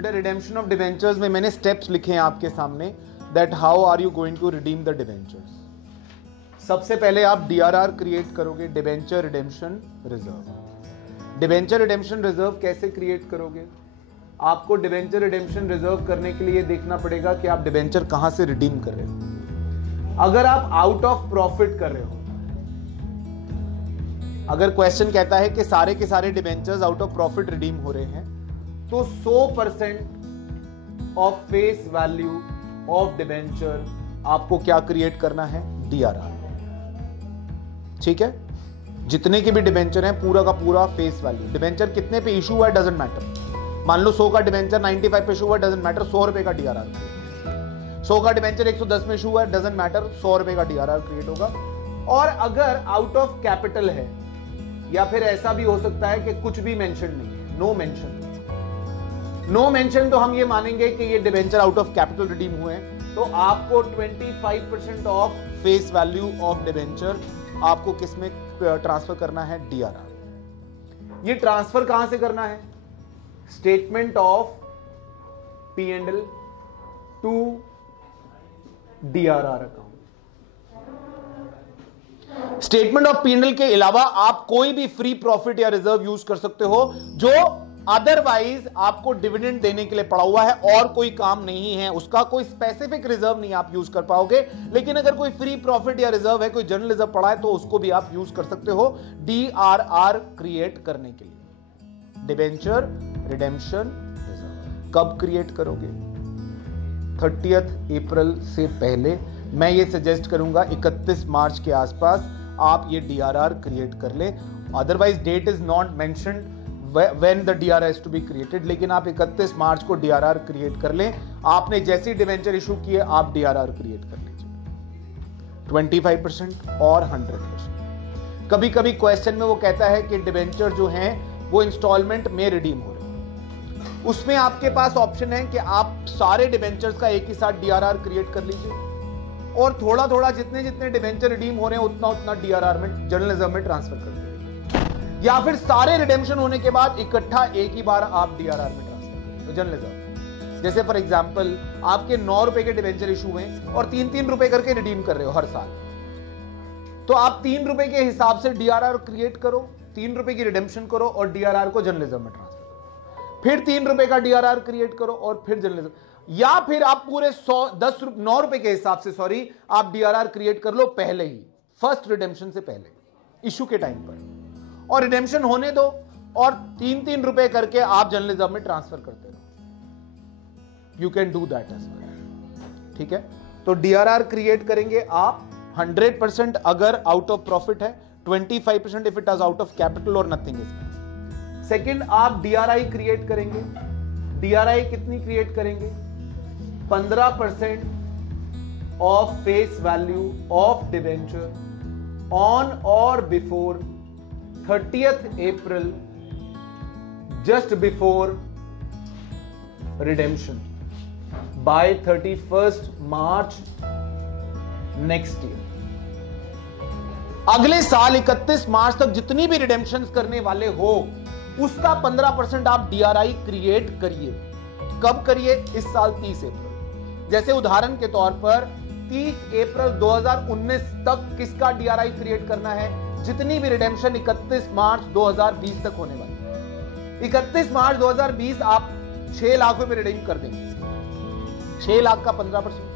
बेटा redemption of debentures में मैंने स्टेप्स लिखे हैं आपके सामने, that how are you going to redeem the debentures. सबसे पहले आप डीआरआर क्रिएट करोगे, debenture redemption reserve. Debenture redemption reserve कैसे क्रिएट करोगे? आपको डिवेंचर रिडेम्पशन रिजर्व करने के लिए देखना पड़ेगा कि आप डिवेंचर कहां से रिडीम कर रहे हो। अगर आप आउट ऑफ प्रॉफिट कर रहे हो, अगर क्वेश्चन कहता है कि सारे के सारे debentures out of profit redeem हो रहे हैं, तो 100% of face value of debenture आपको क्या क्रिएट करना है? डीआरआर। ठीक है, जितने के भी डिवेंचर हैं पूरा का पूरा फेस वैल्यू। डिवेंचर कितने पे इशू हुआ है डजंट मैटर। मान लो 100 का डिवेंचर 95 पे इशू हुआ, डजंट मैटर, 100 रुपए का डीआरआर। 100 का डिवेंचर 110 में इशू हुआ, डजंट मैटर, 100 रुपए का डीआरआर क्रिएट होगा। और अगर आउट ऑफ कैपिटल है, या फिर ऐसा भी हो सकता है कि कुछ भी मेंशन नहीं है, नो मेंशन। नो मेंशन तो हम ये मानेंगे कि ये debenture out of capital redeem हुए हैं, तो आपको 25% of face value of debenture आपको किसमें ट्रांसफर करना है? डीआरआर। ये ट्रांसफर कहां से करना है? Statement of P&L to DRR account. Statement of P&L के अलावा आप कोई भी फ्री प्रॉफिट या रिजर्व यूज कर सकते हो जो अदरवाइज आपको डिविडेंड देने के लिए पड़ा हुआ है और कोई काम नहीं है, उसका कोई स्पेसिफिक रिजर्व नहीं आप यूज कर पाओगे। लेकिन अगर कोई फ्री प्रॉफिट या रिजर्व है, कोई जनरल रिजर्व पड़ा है, तो उसको भी आप यूज कर सकते हो डीआरआर क्रिएट करने के लिए। डिवेंचर रिडेम्पशन रिजर्व कब क्रिएट करोगे? 30 अप्रैल से पहले। मैं ये सजेस्ट करूंगा 31 मार्च के आसपास आप ये डीआरआर क्रिएट कर ले। Otherwise date is not mentioned when the DRR is to be created, लेकिन आप 31 मार्च को DRR क्रिएट कर लें। आपने जैसी डिवेंचर इशू किए आप DRR क्रिएट कर लीजिए 25% और 100%। कभी कभी क्वेश्चन में वो कहता है कि डिवेंचर जो हैं वो इंस्टॉलमेंट में रिडीम हो रहे हैं, उसमें आपके पास ऑप्शन है कि आप सारे डिवेंचर्स का एक ही साथ DRR क्रिएट कर लीजिए और थोड़ा थोड़ा जितने जितने डिवेंचर रिडीम हो रहे हैं उतना उतना DRR में, जनरल रिजर्व में ट्रांसफर कर दीजिए, या फिर सारे रिडेम्पशन होने के बाद इकट्ठा एक ही बार आप डीआरआर में ट्रांसफर करें जनरल रिजर्व। जैसे फॉर एग्जांपल आपके 9 रुपए के डिवेंचर इशू हुए और 3-3 रुपए करके रिडीम कर रहे हो हर साल, तो आप 3 रुपए के हिसाब से डीआरआर क्रिएट करो, 3 रुपए की रिडेम्पशन करो और डीआरआर को जनरल रिजर्व में ट्रांसफर करो, फिर 3 रुपए का डीआरआर क्रिएट करो और फिर जनरल रिजर्व, या फिर आप पूरे 9 रुपए के हिसाब से आप डीआरआर क्रिएट कर लो पहले ही, फर्स्ट रिडेम्पशन से पहले, इशू के टाइम पर, और रिडेम्पशन होने दो और 3-3 रुपए करके आप जनरल रिजर्व में ट्रांसफर करते रहो। You can do that as well. ठीक है, तो डीआरआर क्रिएट करेंगे आप 100% अगर आउट ऑफ प्रॉफिट है, 25% if it is out of capital और नथिंग इज। सेकंड, आप डीआरआई क्रिएट करेंगे। डीआरआई कितनी क्रिएट करेंगे? 15% of face value of debenture on or before 30th April, just before redemption, by 31st March next year। अगले साल 31 मार्च तक जितनी भी रिडेम्पशंस करने वाले हो उसका 15% आप डीआरआई क्रिएट करिए। कब करिए? इस साल 30 अप्रैल। जैसे उदाहरण के तौर पर 30 अप्रैल 2019 तक किसका डीआरआई क्रिएट करना है? जितनी भी रिडेम्पशन 31 मार्च 2020 तक होने वाली। 31 मार्च 2020 आप 6 लाख रुपए रिडीम कर देंगे, 6 लाख का 15%,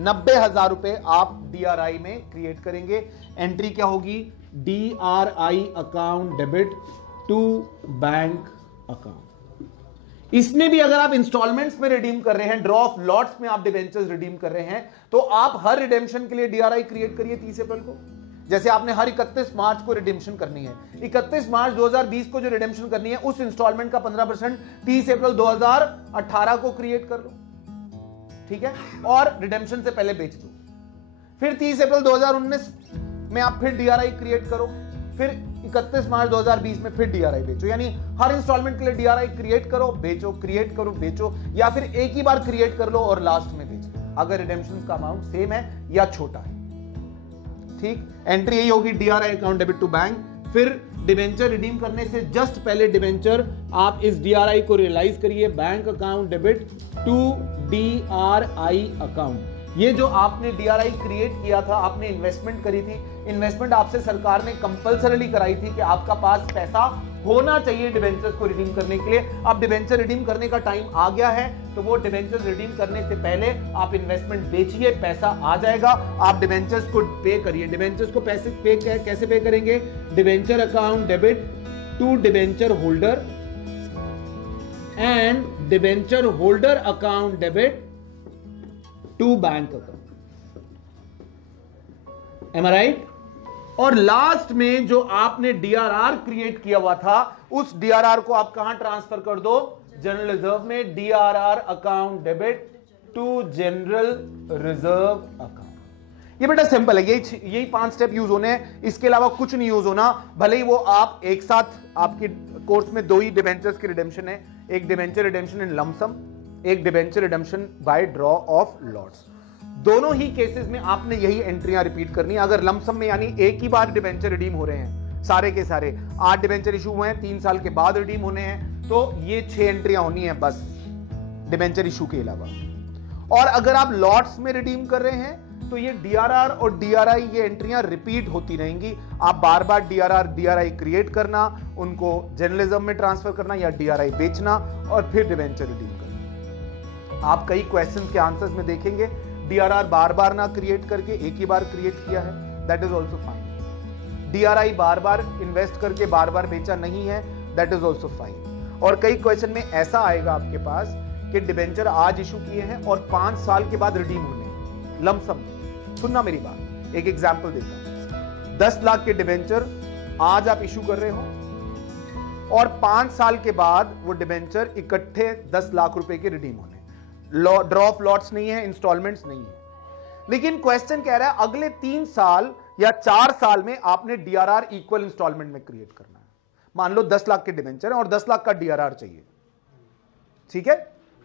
90,000 रुपए आप डीआरआई में क्रिएट करेंगे। एंट्री क्या होगी? DRI account debit to bank account. इसमें भी अगर आप इंस्टॉलमेंट्स में रिडीम कर रहे हैं, ड्रॉ ऑफ लॉट्स में आप डिवेंचर्स रिडीम कर रहे हैं, तो आप हर रिडेम्पशन के लिए डीआरआई क्रिएट करिए 30 अप्रैल को। जैसे आपने हर 31 मार्च को रिडेम्पशन करनी है, 31 मार्च 2020 को जो रिडेम्पशन करनी है उस इंस्टॉलमेंट का 15% 30 अप्रैल 2018 को क्रिएट कर लो। ठीक है, और रिडेम्पशन से पहले बेच दो। फिर 30 अप्रैल 2019 में आप फिर डीआरआई क्रिएट करो, फिर 31 मार्च 2020 में फिर डीआरआई बेचो। यानी हर इंस्टॉलमेंट के लिए डीआरआई क्रिएट करो, बेचो, क्रिएट करो, बेचो, या फिर एक ही बार क्रिएट कर लो और लास्ट में बेचो अगर रिडेम्पशन का अमाउंट सेम है या छोटा है। ठीक, एंट्री यही होगी DRI account debit to bank फिर डिबेंचर रिडीम करने से जस्ट पहले डिबेंचर आप इस DRI को रियलाइज करिए, bank account debit to DRI account. ये जो आपने DRI क्रिएट किया था, आपने इन्वेस्टमेंट करी थी, इन्वेस्टमेंट आपसे सरकार ने कंपल्सरली कराई थी कि आपका पास पैसा होना चाहिए डिबेंचर्स को रिडीम करने के लिए। अब डिबेंचर रिडीम करने का टाइम आ गया है, तो वो डिबेंचर रिडीम करने से पहले आप इन्वेस्टमेंट बेचिए, पैसा आ जाएगा, आप डिबेंचर्स को पे करिए। डिबेंचर्स को पैसे पे कैसे पे करेंगे? Debenture account debit to debenture holder and debenture holder account debit to bank account. Am I right? और लास्ट में जो आपने DRR क्रिएट किया हुआ था, उस DRR को आप कहां ट्रांसफर कर दो? जनरल रिजर्व में। DRR account debit to general reserve account. ये बेटा सिंपल है, यही 5 स्टेप यूज होने हैं, इसके अलावा कुछ नहीं यूज होना। भले ही वो आप एक साथ, आपके कोर्स में 2 ही डिबेंचर्स की रिडेम्पशन है, एक डिबेंचर रिडेम्पशन इन लमसम, एक debenture redemption by draw of lots. दोनों ही केसेस में आपने यही एंट्रियां रिपीट करनी है। अगर लमसम में यानी एक ही बार डिबेंचर रिडीम हो रहे हैं, सारे के सारे 8 डिबेंचर इशू हुए हैं, 3 साल के बाद रिडीम होने हैं, तो ये 6 एंट्रियां होनी है बस डिबेंचर इशू के अलावा। और अगर आप लॉट्स में रिडीम कर रहे हैं तो ये DRR और DRI ये एंट्रियां रिपीट होती रहेंगी। आप बार बार DRR DRI क्रिएट करना, उनको जर्नलिज्म में ट्रांसफर करना या DRI बेचना और फिर डिबेंचर रिडीम करना। आप कई क्वेश्चंस के आंसर्स में देखेंगे DRR बार बार ना क्रिएट करके एक ही बार क्रिएट किया है, that is also fine. DRI bar bar invest करके बार बार बेचा नहीं है, दैट इज ऑल्सो फाइन। और कई क्वेश्चन में ऐसा आएगा आपके पास कि डिबेंचर आज इशू किए हैं और 5 साल के बाद रिडीम होने हैं लमसम। सुनना मेरी बात, एक एग्जाम्पल देता हूं। 10 लाख के डिबेंचर आज आप इशू कर रहे हो और 5 साल के बाद वो डिबेंचर इकट्ठे 10 लाख रुपए के रिडीम होने। ड्रॉ ऑफ लॉट्स नहीं है, इंस्टॉलमेंट्स नहीं है। लेकिन क्वेश्चन कह रहा है अगले 3 साल या 4 साल में आपने DRR इक्वल इंस्टॉलमेंट में क्रिएट करना है। मान लो 10 लाख के डिबेंचर है और 10 लाख का DRR चाहिए, ठीक है?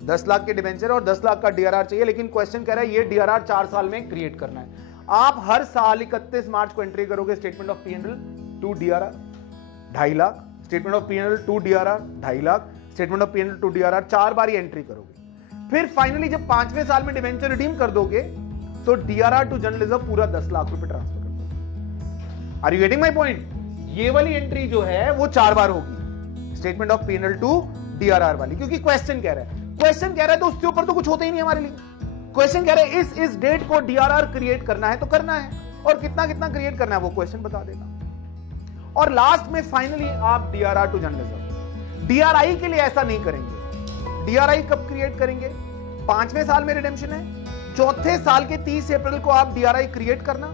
10 लाख के डिबेंचर और 10 लाख का DRR चाहिए, लेकिन क्वेश्चन कह रहा है ये DRR 4 साल में क्रिएट करना है। आप हर साल 31 मार्च को एंट्री करोगे statement of P&L to DRR 2.5 lakh, statement of P&L to DRR 2.5 lakh, statement of P&L to DRR 4 बार ही एंट्री करोगे। फिर फाइनली जब 5वें साल में डिबेंचर रिडीम कर दोगे तो DRR टू जर्नलिज्म पूरा 10 लाख रुपए ट्रांसफर कर दोगे। Are you getting my point? ये वाली एंट्री जो है वो 4 बार होगी, statement of P&L to DRR वाली, क्योंकि क्वेश्चन कह रहा है तो उसके ऊपर तो कुछ होता ही नहीं हमारे लिए। क्वेश्चन कह रहा है इस डेट को DRR क्रिएट करना है तो करना है, और कितना कितना क्रिएट करना है वो क्वेश्चन बता देगा। और लास्ट में फाइनली आप DRR टू जर्नलिज्म। DRI के लिए ऐसा नहीं करेंगे। DRI कब क्रिएट करेंगे? 5वें साल में रिडेम्पशन है, 4थे साल के 30 अप्रैल को आप DRI क्रिएट करना,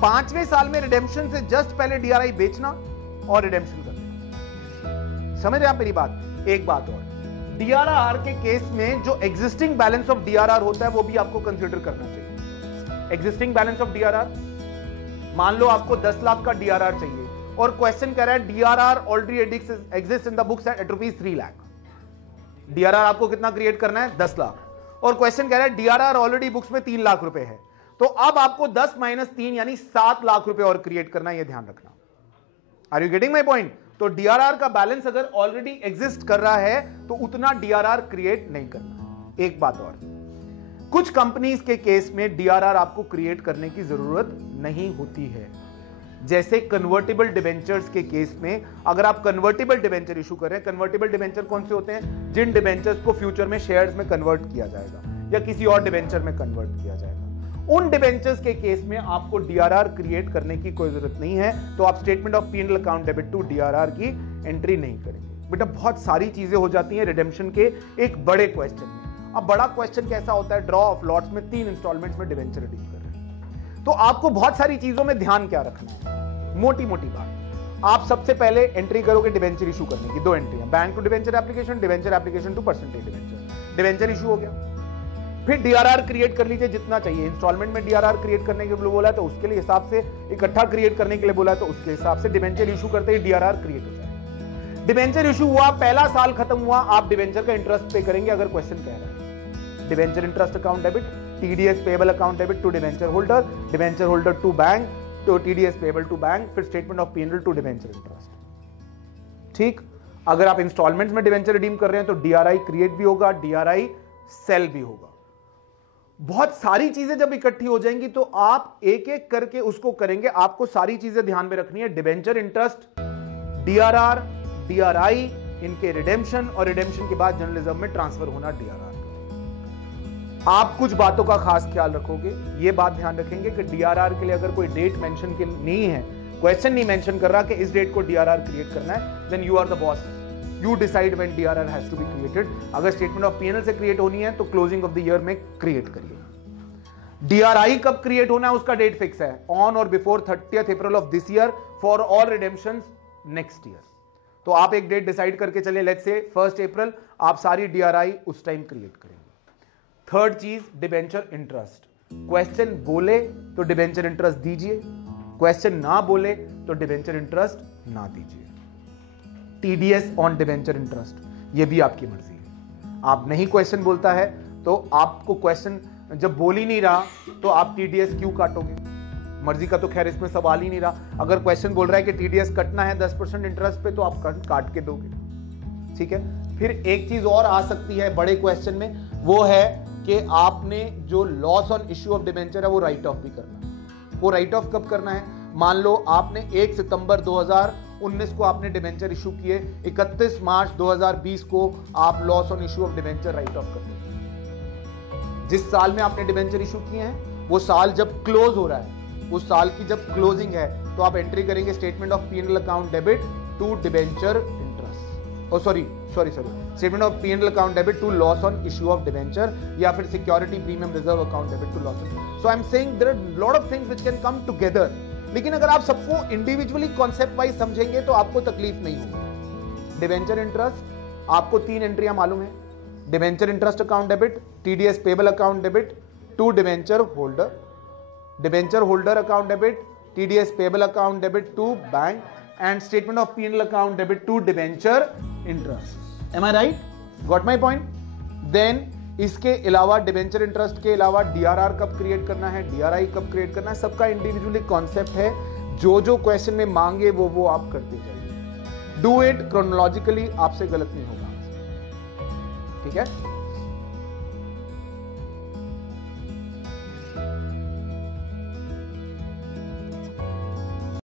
5वें साल में रिडेम्पशन से जस्ट पहले DRI बेचना और रिडेम्पशन करना। समझ रहे आप मेरी बात? एक बात और, DRR के केस में जो एग्जिस्टिंग बैलेंस ऑफ DRR होता है वो भी आपको कंसीडर करना चाहिए। एग्जिस्टिंग बैलेंस ऑफ DRR, मान लो आपको 10 लाख का DRR चाहिए और क्वेश्चन कह रहा है DRR already exist in the books at ₹3 lakh. DRR आपको कितना क्रिएट करना है? 10 लाख। और क्वेश्चन कह रहा है DRR ऑलरेडी बुक्स में 3 लाख रुपए है, तो अब आपको 10 - 3 यानी 7 लाख रुपए और क्रिएट करना है, यह ध्यान रखना। Are you getting my point? तो DRR का बैलेंस अगर ऑलरेडी एग्जिस्ट कर रहा है तो उतना DRR क्रिएट नहीं करना। एक बात और, कुछ कंपनीज के केस में DRR आपको क्रिएट करने की जरूरत नहीं होती है। जैसे कन्वर्टेबल डिबेंचर्स के केस में, अगर आप कन्वर्टेबल डिबेंचर इशू कर रहे हैं, कन्वर्टेबल डिबेंचर कौन से होते हैं? जिन डिबेंचर्स को फ्यूचर में शेयर्स में कन्वर्ट किया जाएगा या किसी और डिबेंचर में कन्वर्ट किया जाएगा, उन डिबेंचर्स के केस में आपको DRR क्रिएट करने की कोई जरूरत नहीं है, तो आप statement of P&L account debit to DRR की एंट्री नहीं करेंगे। बेटा बहुत सारी चीजें हो जाती हैं रिडेम्पशन के एक बड़े क्वेश्चन में। अब बड़ा क्वेश्चन कैसा होता है? ड्रॉ ऑफ लॉट्स में 3 इंस्टॉलमेंट्स में डिबेंचर रिडीम कर रहे हैं, तो आपको बहुत सारी चीजों में ध्यान क्या रखना है? मोटी मोटी बात, आप सबसे पहले एंट्री करोगे डिबेंचर इशू करने की, 2 एंट्रियां, bank to debenture application to percentage debenture. Debenture issue हो गया, फिर DRR क्रिएट कर लीजिए जितना चाहिए। इंस्टॉलमेंट में DRR क्रिएट करने के लिए बोला है तो उसके लिए हिसाब से, इकट्ठा क्रिएट करने के लिए बोला है तो उसके हिसाब से डिबेंचर इशू करते ही DRR क्रिएट हो जाएगा। डिबेंचर इशू हुआ, पहला साल खत्म हुआ, आप डिबेंचर का इंटरेस्ट पे करेंगे। अगर क्वेश्चन कह रहा है debenture interest account debit, TDS payable account debit to debenture holder to bank तो टीडीएस पेबल टू बैंक, फिर statement of P&L to debenture interest. ठीक, अगर आप इंस्टॉलमेंट्स में डिवेंचर रिडीम कर रहे हैं तो डीआरआई क्रिएट भी होगा, डीआरआई सेल भी होगा। बहुत सारी चीजें जब इकट्ठी हो जाएंगी तो आप एक एक करके उसको करेंगे। आपको सारी चीजें ध्यान में रखनी है, डिवेंचर इंटरेस्ट, डीआरआर, डीआरआई, इनके रिडेम्पशन और रिडेम्पशन के बाद जनरल रिजर्व में ट्रांसफर होना डीआरआर। आप कुछ बातों का खास ख्याल रखोगे, ये बात ध्यान रखेंगे कि डीआरआर के लिए अगर कोई डेट मेंशन के नहीं है, क्वेश्चन नहीं मेंशन कर रहा कि इस डेट को डीआरआर क्रिएट करना है, then you are the boss, you decide when DRR has to be created. अगर स्टेटमेंट ऑफ P&L से क्रिएट होनी है तो क्लोजिंग ऑफ द ईयर में क्रिएट करिए। डीआरआई कब क्रिएट होना है उसका डेट फिक्स है, on or before 30th April of this year for all redemptions next year. तो आप एक डेट डिसाइड करके चले, लेट्स से 1 April, आप सारी डीआरआई उस टाइम क्रिएट करेंगे। थर्ड चीज, डिबेंचर इंटरेस्ट। क्वेश्चन बोले तो डिबेंचर इंटरेस्ट दीजिए, क्वेश्चन ना बोले तो डिबेंचर इंटरेस्ट ना दीजिए। टीडीएस ऑन डिबेंचर इंटरेस्ट, ये भी आपकी मर्जी है। आप नहीं क्वेश्चन बोलता है तो आपको क्वेश्चन जब बोल ही नहीं रहा तो आप टीडीएस क्यों काटोगे? मर्जी का तो खैर इसमें सवाल ही नहीं रहा। अगर क्वेश्चन बोल रहा है कि टीडीएस कटना है 10% इंटरेस्ट पे तो आप काट के दोगे, ठीक है। फिर एक चीज और आ सकती है बड़े क्वेश्चन में, वो है कि आपने जो loss on issue of debenture है वो राइट ऑफ भी करना है। वो राइट ऑफ कब करना है? मान लो आपने 1 सितंबर 2019 को आपने डिबेंचर इशू किए, 31 मार्च 2020 को आप loss on issue of debenture right of कर देंगे। जिस साल में आपने डिबेंचर इशू किए हैं वो साल जब क्लोज हो रहा है, उस साल की जब क्लोजिंग है तो आप एंट्री करेंगे statement of P&L account debit to debenture interest, sorry statement of P&L account debit to loss on issue of debenture, या फिर security premium reserve account debit to loss. So I am saying there are lot of things which can come together, लेकिन अगर आप सबको individually concept wise समझेंगे तो आपको तकलीफ नहीं होगी। डिबेंचर इंटरेस्ट आपको 3 एंट्रियां मालूम है, debenture interest account debit, TDS payable account debit to debenture holder, debenture holder account debit, TDS payable account debit to bank, and statement of P&L account debit to debenture interest. Am I right? Got my point? Then इसके अलावा debenture interest के अलावा DRR कब create करना है, DRI कब create करना है, सबका इंडिविजुअली कॉन्सेप्ट है। जो जो क्वेश्चन में मांगे वो आप करते जाइए। डू इट क्रोनोलॉजिकली, आपसे गलत नहीं होगा, ठीक है।